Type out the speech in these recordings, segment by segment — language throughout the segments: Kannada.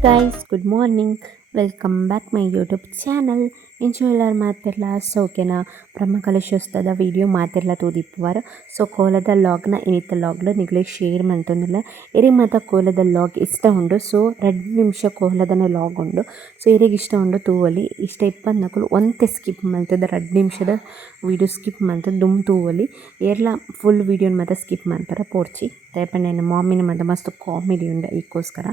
guys, good morning. Welcome back my YouTube channel ಇಂಚು ಎಲ್ಲರೂ ಮಾತೆಲ್ಲ ಸೌಖ್ಯನ ಬ್ರಹ್ಮಕಲಶೋತ್ಸವದ ವಿಡಿಯೋ ಮಾತೆಲ್ಲ ತೋದಿಪ್ಪುವಾರ ಸೊ ಕೋಲದ ಲಾಗ್ನ ಇನಿತ್ತ ಲಾಗ್ಲು ನಿಗಳಿಗೆ ಶೇರ್ ಮಾಡ್ತೊಂದಿಲ್ಲ ಎರಿ ಮಾತ ಕೋಲದ ಲಾಗ್ ಇಷ್ಟ ಉಂಡು ಸೊ 2 ನಿಮಿಷ ಕೋಲದನೇ ಲಾಗ್ ಉಂಡು ಸೊ ಎರಿಗೆ ಇಷ್ಟ ಉಂಡು ತೂವಲಿ ಇಷ್ಟ ಇಪ್ಪತ್ನಾಲ್ಕು ಒಂತೆ ಸ್ಕಿಪ್ ಮಾಡ್ತದೆ 2 ನಿಮಿಷದ ವಿಡಿಯೋ ಸ್ಕಿಪ್ ಮಾಡ್ತದೆ ದುಮ್ ತೂವಲಿ ಎಲ್ಲ ಫುಲ್ ವಿಡಿಯೋನ ಮಾತ್ರ ಸ್ಕಿಪ್ ಮಾಡ್ತಾರೆ ಪೋರ್ಚಿ ತಯಪಂಡ ನನ್ನ ಮಾಮಿನ ಮಾತ್ರ ಮಸ್ತ್ ಕಾಮಿಡಿ ಉಂಡು ಈಗೋಸ್ಕರ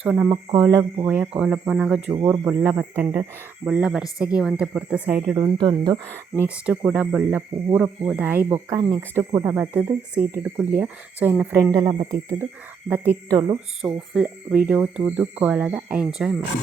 ಸೊ ನಮ್ಮ ಕೋಲಗೆ ಪೋನಾಗ ಜೋರು ಬೊಲ್ಲ ಬತ್ತಂಡು ಬೊಲ್ಲ ಬರ್ಸೆಗೆ ಒಂತೆ ಪೊರ್ತು ಸೈಡ್ ಉಂತೊಂದು ನೆಕ್ಸ್ಟ್ ಕೂಡ ಬೊಲ್ಲ ಪೂರ ದಾಯಿ ಬೊಕ್ಕ ನೆಕ್ಸ್ಟ್ ಕೂಡ ಬತ್ತದು ಸೀಟೆಡ್ ಕುಲ್ಲಿಯ ಸೊ ಎನ್ನ ಫ್ರೆಂಡ್ ಎಲ್ಲ ಬತ್ತಿತ್ತೋಳು ಸೊ ಫುಲ್ ವಿಡಿಯೋ ತೂದು ಕೋಲದ ಎಂಜಾಯ್ ಮಾಡಿ.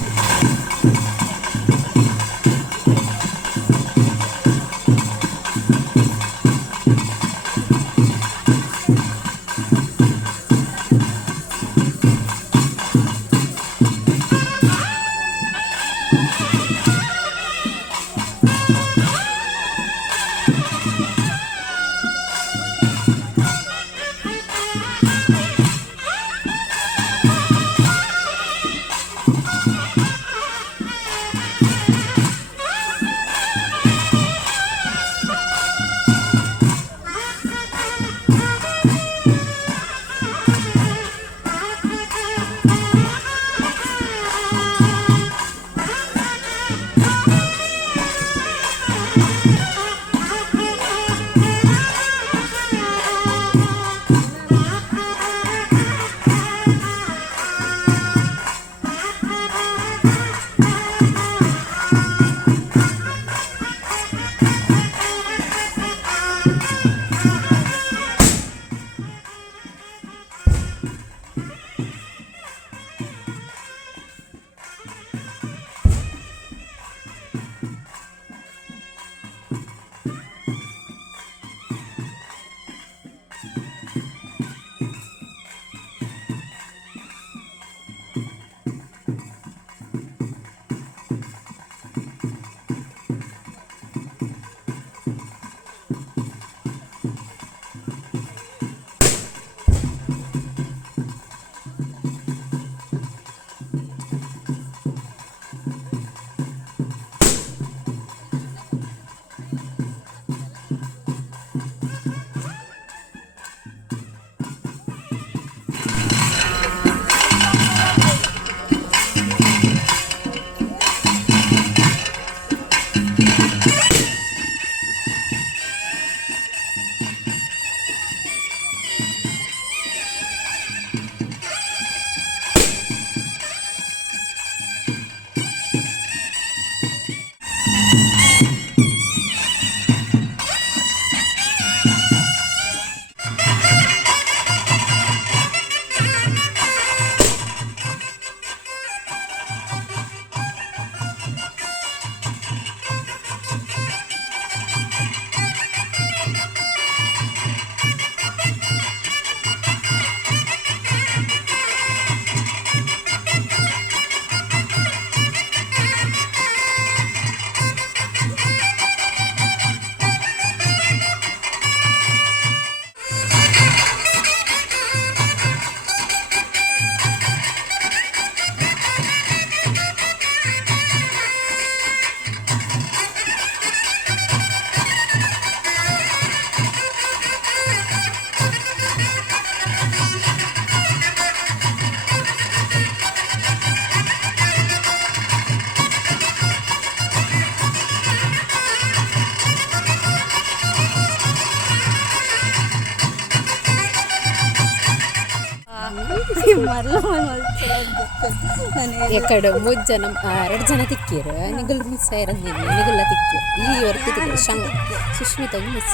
ಎಕಡೆ 3 ಜನ 2 ಜನ ತಿಕ್ಕಿರು ನಿಗಲ್ ಮಿಸ್ ಆಯ್ರಂದಿಲ್ಲ ನಿಗಲ್ಲ ತಿಕ್ಕಿ ಈ ಹೊರತು ತಿಕ್ಕಿ ಸುಷ್ಮಿತಾಗಿ ಮಿಸ್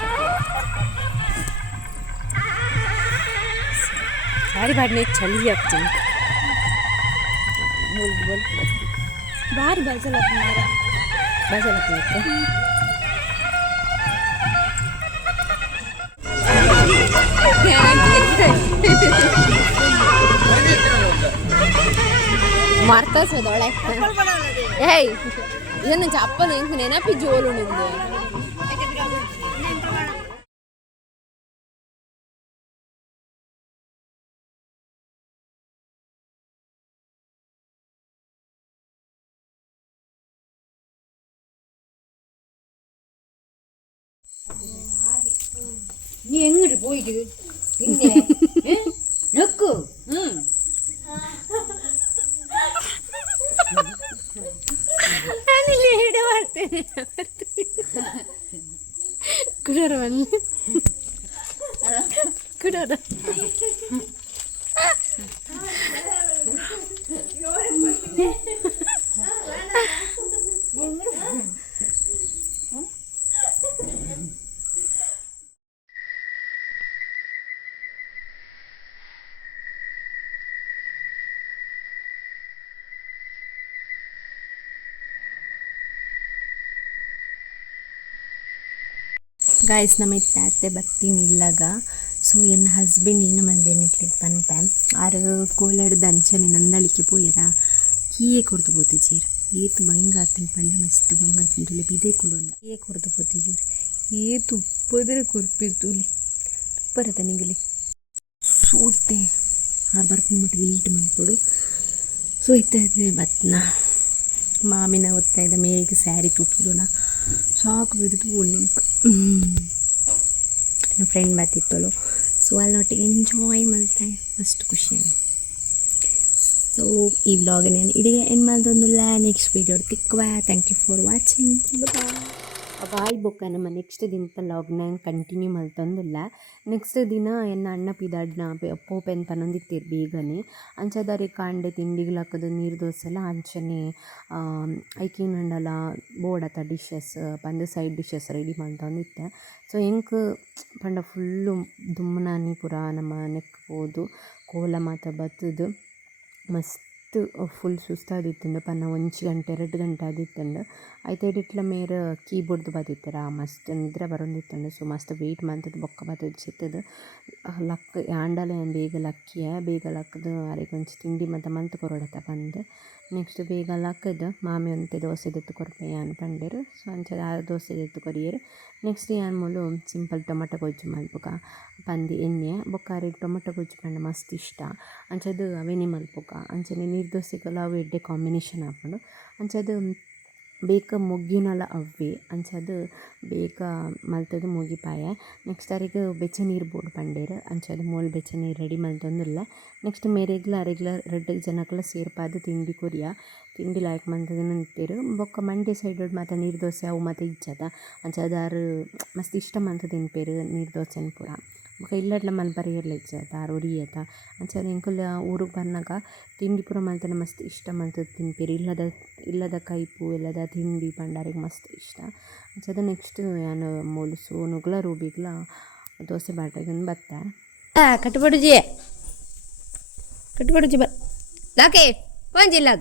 ಸಾರಿ ಬಾಡ್ನೆ ಚಳಿ ಆಗ್ತೀನಿ ಭಾರಿ ಬಜಲ ಮಾರ್ತಾಸ್ ಒಳ್ಳೆ ಏಯ್ ಇದನ್ನು ಚಪ್ಪಲು ನೆನಪಿ ಜೋಲು ನಿಂದು നീ എങ്ങോട്ട് പോയിട്ട് പിന്നെ നോക്കൂ ಕುಡೋರು ಬನ್ನಿ ಕುಡೋರು ಗಾಯ್ಸ್ ನಮ್ಮ ಇತ್ತೆ ಬರ್ತೀನಿ ಇಲ್ಲಾಗ ಸೊ ಎನ್ನ ಹಸ್ಬೆಂಡ್ ಇನ್ನು ಮಂದೆ ನಿಕ್ಲಿಕ್ಕೆ ಪನ್ಪೆ ಆರು ಕೋಲಾಡು ದಂಚನೆ ನಂದಳಿಕೆ ಪೋಯರ ಕೀಯೇ ಕೊರ್ದು ಪೋತಿಚೀರ್ ಏತು ಬಂಗ ಆತನ ಪಂಡ ಮಸ್ತ್ ಬಂಗ ಆತನ ತುಲಿ ಬಿದೆ ಕುಲೊಂದ ಕೀಯೇ ಕೊರ್ದು ಪೋತಿಚೀರ್ ಏತು ಉಪ್ಪದ್ರ ಕೊರ್ಪಿರ್ ತುಲಿ ತುಪ್ಪರತ ನಿಗಲಿ ಸೊ ಇತ್ತೆ ಆರು ಬರ್ಕೊಂಡು ವೀಟ್ ಮನ್ಪೊಡು ಸೊ ಇತ್ತೆ ಬತ್ನ ಮಾಮಿನ ಒತ್ತಾಯ್ದ ಮೇರೆಗೆ ಸ್ಯಾರಿ ತುಟ್ಟುದುನ ಸಾಕು ಬಿಡುದು ಉಣ್ಣಿಂಕ ನನ್ನ ಫ್ರೆಂಡ್ ಬರ್ತಿತ್ತಳು ಸೊ ಅಲ್ಲೊಟ್ಟಿಗೆ ಎಂಜಾಯ್ ಮಾಡ್ತೆ ಮಸ್ತ್ ಖುಷಿ ಸೊ ಈ ವ್ಲಾಗ್ ನಾನು ಇಡೀ ಏನು ಮಾಡ್ದೊಂದಿಲ್ಲ ನೆಕ್ಸ್ಟ್ ವೀಡಿಯೋ ತಿಕ್ಕುವ thank you for watching bye ಬೊಕ್ಕ ನಮ್ಮ ನೆಕ್ಸ್ಟ್ ದಿನದ ಲಾಗ್ನ ಕಂಟಿನ್ಯೂ ಮಲ್ತೊಂದಿಲ್ಲ ನೆಕ್ಸ್ಟ್ ದಿನ ಎನ್ನ ಅಣ್ಣ ಪಿದಾಡ್ನ ಪೋಪೆನ್ ಪನೊಂದಿತ್ತೀರಿ ಬೇಗನೆ ಅಂಚದಾರಿ ಕಾಂಡೆ ತಿಂಡಿಗ್ಲಾಕದು ನೀರು ದೋಸೆ ಎಲ್ಲ ಅಂಚನೆ ಐಕಿನಂಡಲ ಬೋಡತ್ತ ಡಿಶಸ್ ಪಂದು ಸೈಡ್ ಡಿಶಸ್ ರೆಡಿ ಮಾಡ್ತೊಂದಿತ್ತೆ ಸೊ ಎಂಕ್ ಪಂಡ ಫುಲ್ಲು ದುಮ್ಮನಾನಿ ಪುರ ನಮ್ಮ ನೆಕ್ ಹೋದು ಕೋಲ ಮಾತ ಬತ್ತದು ಮಸ್ತ್ ಫುಲ್ ಸುಸ್ತಾದಿತ್ತಂಡು ಪನ್ನ 1 ಗಂಟೆ 2 ಗಂಟೆ ಆದಿತ್ತಂಡು ಐತೆ ಇಟ್ಲ ಮೇರೆ ಕೀಬೋರ್ಡ್ದು ಬದಿತ್ತರ ಮಸ್ತ್ ನಿದ್ರೆ ಬರೋಂದಿತ್ತಂಡು ಸೊ ಮಸ್ತ್ ವೆಯ್ಟ್ ಮಂತದ್ದು ಬೊಕ್ಕ ಬತ್ತದು ಚಿತ್ತದು ಲಕ್ ಯಾಂಡಲ ಬೇಗ ಲಕ್ಕಿಯ ಬೇಗ ಲಕ್ಕದು ಅರೆಗೆ ಒಂಚು ತಿಂಡಿ ಮತ್ತು ಮಂತ್ ಕೊರಡತ್ತ ಬಂದು ನೆಕ್ಸ್ಟ್ ಬೇಗ ಲಕ್ಕದು ಮಾಮಿ ಒಂತೆ ದೋಸೆ ದೆತ್ತು ಕೊರಪೆ ಯಾನ್ ಪಂಡೇರು ಸೊ ಅಂಚದ ಆ ದೋಸೆ ದೆತ್ತು ಕೊರಿಯರು ನೆಕ್ಸ್ಟ್ ಯಾನ್ ಮೂಲು ಸಿಂಪಲ್ ಟೊಮಟೊ ಗೊಜ್ಜು ಮಲ್ಪುಗ ಪಂದಿ ಎಣ್ಣೆ ಬೊಕ್ಕಾರಿಗೆ ಟೊಮಟೊ ಗೊಜ್ಜು ಪಂಡ ಮಸ್ತ್ ಇಷ್ಟ ಅಂಚದು ಅವೇನೆ ಮಲ್ಪುಗ ಅಂಚನೆ ನೀರು ದೋಸೆಗೆಲ್ಲ ಅವು ಎಡ್ಡೆ ಕಾಂಬಿನೇಷನ್ ಹಾಕೊಂಡು ಅಂಚದು ಬೇಗ ಮುಗ್ಗಿನಲ್ಲ ಅವೇ ಅಂಚದು ಬೇಗ ಮಲ್ತದು ಮುಗಿಪಾಯ ನೆಕ್ಸ್ಟ್ ಅರಿಗೆ ಬೆಚ್ಚ ನೀರು ಬೋಡು ಪಂಡೇರು ಅಂಚದು ಮೂಲ ಬೆಚ್ಚ ನೀರು ರೆಡಿ ಮಲ್ತೊಂದುಲ್ಲ ನೆಕ್ಸ್ಟ್ ರೆಗ್ಯುಲರ್ 2 ಜನಕ್ಕೆಲ್ಲ ಸೇರ್ಪಾದು ತಿಂಡಿ ಕೊರಿಯ ತಿಂಡಿ ಲಾಯ್ಕ್ ಮಂತದನ್ನು ನಿಂತೇರು ಬೊಕ್ಕ ಮಂಡ್ಯ ಸೈಡ್ ಮಾತ ನೀರು ದೋಸೆ ಅವು ಮತ್ತು ಇಜ್ಜದ ಅಂಚದಾರು ಮಸ್ತ್ ಇಷ್ಟ ಮಂತ ತಿನ್ಪೇರು ನೀರು ದೋಸೆನ ಪೂರ ಬೊಕ್ಕ ಇಲ್ಲಡ್ಲ ಮಲ್ಬರಿ ಇರಲಿ ಇಜ್ಜದ ಆರು ಒರಿಯದ ಅಂಚನೆ ಎಂಕುಲ್ಲ ಊರಿಗೆ ಬಂದಾಗ ತಿಂಡಿ ಪೂರ ಮಲ್ತನ ಮಸ್ತ್ ಇಷ್ಟ ಮಂತದ್ದು ತಿನ್ಪೇರು ಇಲ್ಲದ ಕೈಪು ಇಲ್ಲದ ತಿಂಡಿ ಪಂಡಾರಿಗೆ ಮಸ್ತ್ ಇಷ್ಟ ಅಂಚದ ನೆಕ್ಸ್ಟ್ ನಾನು ಮೂಲು ಸೋನುಗ್ಲ ರೂಬಿಗ್ಲ ದೋಸೆ ಬಾಟ್ರಿಗನ್ನು ಬತ್ತೆ ಕಟ್ಬಿಡುಜಿ ಲಾಕೆ ಒಂಜಿಲ್ಲಾಗ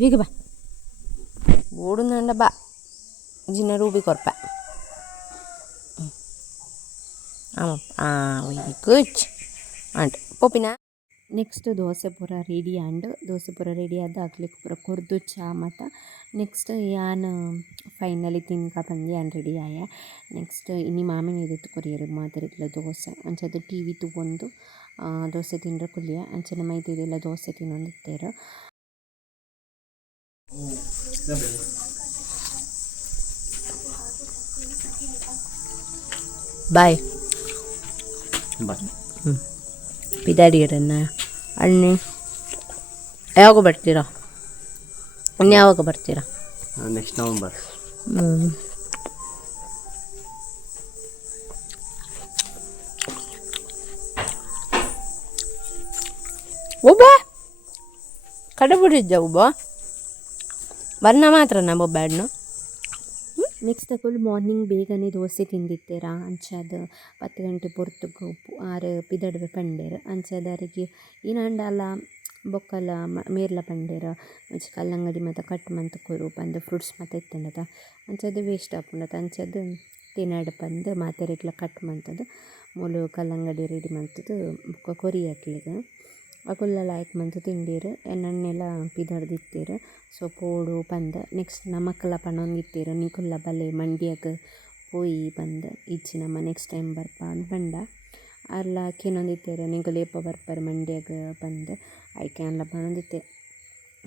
ಬೇಗ ಬಾ ಓಡುಂದಂಡ ಬಾ ಜಿನ್ನ ರೂಬಿ ಕೊರ್ಪ ವೆರಿ ಗುಡ್ ಅಂಡ್ ಪೋಪಿನ ನೆಕ್ಸ್ಟ್ ದೋಸೆ ಪೂರ ರೆಡಿ ಆದ ಹಾಕ್ಲಿಕ್ಕೆ ಪೂರ ಕೊರ್ದು ಚಾ ಮತ್ತು ನೆಕ್ಸ್ಟ್ ಯಾನ್ ಫೈನಲಿ ತಿನ್ಕ ಬಂದು ಯಾನ್ ರೆಡಿ ಆಯ ನೆಕ್ಸ್ಟ್ ಇನ್ನು ಮಾಮಿನ ಇದತ್ತು ಕೊರಿಯರು ಮಾದರಿಗ್ಲ ದೋಸೆ ಅಂಚದು ಟಿ ವಿ ತಗೊಂಡು ದೋಸೆ ತಿಂದ್ರೆ ಕುಲಿಯ ಅಂಚನೆ ಮೈದೆಲ್ಲ ದೋಸೆ ತಿನ್ನೊಂದಿತ್ತೇರು ಬಾಯ್ ಪಿದಾಡಿಯರನ್ನ ಅಣ್ಣೆ ಯಾವಾಗ ಬರ್ತೀರಾ ಯಾವಾಗ ಬರ್ತೀರಾ ನೆಕ್ಸ್ಟ್ ನವಂಬರ್ ಒಬ್ಬ ಕಡಬಿಡಿದ್ದ ಒಬ್ಬ ಬರ್ನ ಮಾತ್ರನಾ ಬೊಬ್ಬಾಡ್ನು ನೆಕ್ಸ್ಟ್ ಫುಲ್ ಮಾರ್ನಿಂಗ್ ಬೇಗನೆ ದೋಸೆ ತಿಂದಿತ್ತೇರಾ ಅಂಚದು 10 ಗಂಟೆ ಪೊರ್ತುಗು ಆರು ಪಿದಡ್ವೆ ಪಂಡೇರು ಅಂಚದರಿಗೆ ಏನಂಡಲ್ಲ ಬೊಕ್ಕಲ ಮೇರ್ಲ ಪಂಡೇರು ಒಂಚ ಕಲ್ಲಂಗಡಿ ಮತ್ತು ಕಟ್ ಮಂತ್ ಕೊರು ಪಂದು ಫ್ರೂಟ್ಸ್ ಮತ್ತು ಎತ್ತಂಡದ ಅಂಚದು ವೇಸ್ಟ್ ಆಪುಂಡತ ಅಂಚದು ತಿನ್ನಡು ಪಂದು ಮಾತೆರೆಗ್ಲ ಕಟ್ ಮಂತದು ಮೂಲು ಕಲ್ಲಂಗಡಿ ರೆಡಿ ಮಂತದು ಬೊಕ್ಕ ಕೊರಿ ಹಾಕ್ಲಿಗೆ ಅಕುಲ್ಲ ಲಾಯ್ಕ್ ಮಂತು ತಿಂಡೀರು ಎಣ್ಣೆಲ್ಲ ಪಿದಡ್ದಿತ್ತೇರು ಸೊ ಪೋಡು ಪಂದ ನೆಕ್ಸ್ಟ್ ನಮಕ್ಕೆಲ್ಲ ಪಣೊಂದಿತ್ತೇರು ನಿಕುಲ್ಲ ಬಲೆ ಮಂಡ್ಯಕ್ಕೆ ಪೋಯಿ ಬಂದ ಇಜ್ಜಿ ನಮ್ಮ ನೆಕ್ಸ್ಟ್ ಟೈಮ್ ಬರ್ಪ ಅಂದ್ ಪಂಡ ಅಲ್ಲ ಕೆನೊಂದಿತ್ತೇರು ನಿಂಕು ಲೇಪ ಬರ್ಪಾರು ಮಂಡ್ಯಗೆ ಬಂದು ಐಕೆ ಅಲ್ಲ ಪಣೊಂದಿತ್ತೆ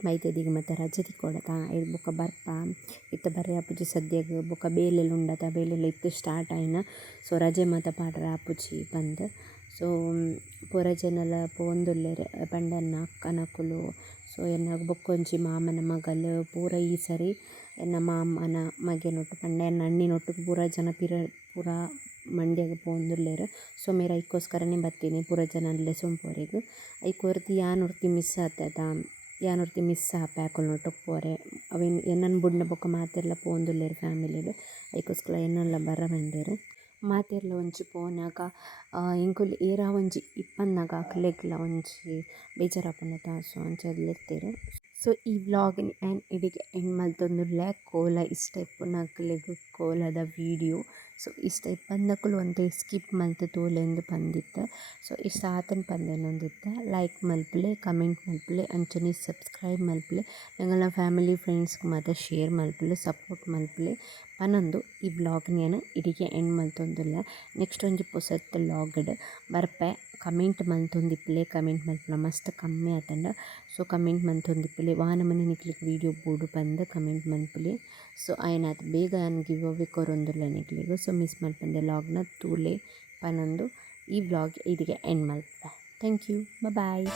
ಮೈತದಿಗೆ ಮತ್ತು ರಜೆ ತಿಕ್ಕೊಡತ ಇದು ಬೊಕ ಬರ್ಪ ಇತ್ತ ಬರ್ರೆ ಆಪುಜಿ ಸದ್ಯಗ್ ಬೊಕ ಬೇಲೆಲ್ಲ ಉಂಡತ ಬೇಲೆಲ್ಲ ಇತ್ತು ಸ್ಟಾರ್ಟ್ ಆಯ್ನ. ಸೊ ರಜೆ ಮಾತ ಪಾಡ್ರೆ ಆಪುಜಿ ಬಂದ್. ಸೊ ಪೂರ ಜನಲ ಪೋವೊಂದುಲ್ಲೆರ್ ಪಂಡನ್ನ ಅಕ್ಕನಕುಲು. ಸೊ ಎನ್ನ ಬೊಕ್ಕೊಂಜಿ ಮಾಮನ ಮಗಲು ಪೂರ ಈ ಸರಿ ಎನ್ನ ಮಾಮನ ಮಗೆನೊಟ್ಟು ಪಂಡ ಎನ್ನ ಅಣ್ಣಿನೊಟ್ಟಿಗೆ ಪೂರ ಜನ ಪೂರ ಮಂಡ್ಯಗ್ ಪೋವೊಂದುಲ್ಲೆರ್. ಸೊ ಮೇರ ಐಕೋಸ್ಕರನೇ ಬತ್ತೀನಿ ಪೂರ ಜನ ಅಲ್ಲೇ ಸೊಂಪೋರೆಗ್ ಐಕೋರ್ತಿ ಯಾನೊರ್ತಿ ಮಿಸ್ ಆತದ ಯಾನೊರ್ತಿ ಮಿಸ್ ಆಪೆ ಅಕಲ್ನೊಟ್ಟುಗ್ ಪೋರೆ ಅವೇನು ಎನ್ನನ್ ಬುಡ್ನ ಬೊಕ ಮಾತೆರ್ಲ ಪೋವೊಂದುಲ್ಲೆರ್ ಫ್ಯಾಮಿಲಿಡ್ ಐಕೋಸ್ಕರ ಎನ್ನಲ್ಲ ಬರಮೆಂಡೆರ್. ಮಾತೆರ್ಲ ಒಂಜಿ ಪೋನಾಗ ಇಂಕುಲು ಏರ ಒಂಜಿ ಇಪ್ಪನ್ನಾಗ ಅಕ್ಲೆಗ್ಲ ಒಂಜಿ ಬೇಜಾರಾಪುಂಡತ. ಸೊ ಅಂಚದ್ಲೆತ್ತೇರ್. ಸೊ ಈ ವ್ಲಾಗ್ನ ಆ್ಯನ್ ಇಡಿಗೆ ಎಂಡ್ ಮಲ್ತೊಂದುಲ್ಲೆ ಕೋಲ ಇಷ್ಟ ಇಪ್ಪುನಕ್ಲೆಗ್ ಕೋಲದ ವೀಡಿಯೋ. ಸೊ ಇಷ್ಟ ಇಪ್ಪಂದಕುಲು ಒಂತೆ ಸ್ಕಿಪ್ ಮಲ್ತ್ ತೋಲೆಂದು ಪಂದಿತ್ತ. ಸೊ ಇಷ್ಟ ಆತನ ಪಂದೆನೊಂದಿತ್ತ ಲೈಕ್ ಮಲ್ಪಲೆ ಕಮೆಂಟ್ ಮಲ್ಪಲೆ ಅಂಚನೆ ಸಬ್ಸ್ಕ್ರೈಬ್ ಮಲ್ಪಲೆ ನಂಗಲ್ನ ಫ್ಯಾಮಿಲಿ ಫ್ರೆಂಡ್ಸ್ಗೆ ಮಾತ ಶೇರ್ ಮಲ್ಪಲೆ ಸಪೋರ್ಟ್ ಮಲ್ಪಲೆ ಪನೊಂದು ಈ ವ್ಲಾಗ್ನ ಇಡಿಗೆ ಎಂಡ್ ಮಲ್ತೊಂದುಲ್ಲೆ. ನೆಕ್ಸ್ಟ್ ಒಂಜಿ ಪೊಸತ್ ವ್ಲಾಗ್ಡ್ ಬರ್ಪೆ ಕಮೆಂಟ್ ಮಲ್ತೊಂದಿಪ್ಪಲೆ ಕಮೆಂಟ್ ಮಲ್ಪುನ ಮಸ್ತ್ ಕಮ್ಮಿ ಆತಂಡ. ಸೊ ಕಮೆಂಟ್ ಮಲ್ತೊಂದಿಪ್ಪಲೆ ವಾನ ಮನೆ ನಿಕ್ಲಿಗೆ ವೀಡಿಯೋ ಬೋಡು ಬಂದು ಕಮೆಂಟ್ ಮಲ್ಪಲೆ. ಸೊ ಆಯ್ನಾತ್ ಬೇಗ ನಾನು ಗಿವ್ ಅವೇ ಕೊರೊಂದುಲ್ಲೆ ನಿಕ್ಲಿಗೆ. ಸೊ ಮಿಸ್ ಮಲ್ಪಂದೆ ವ್ಲಾಗ್ನ ತೂಲೆ ಪನೊಂದು ಈ ವ್ಲಾಗ್ ಇದಿಗೆ ಎಂಡ್ ಮಲ್ಪೆ. Thank you bye.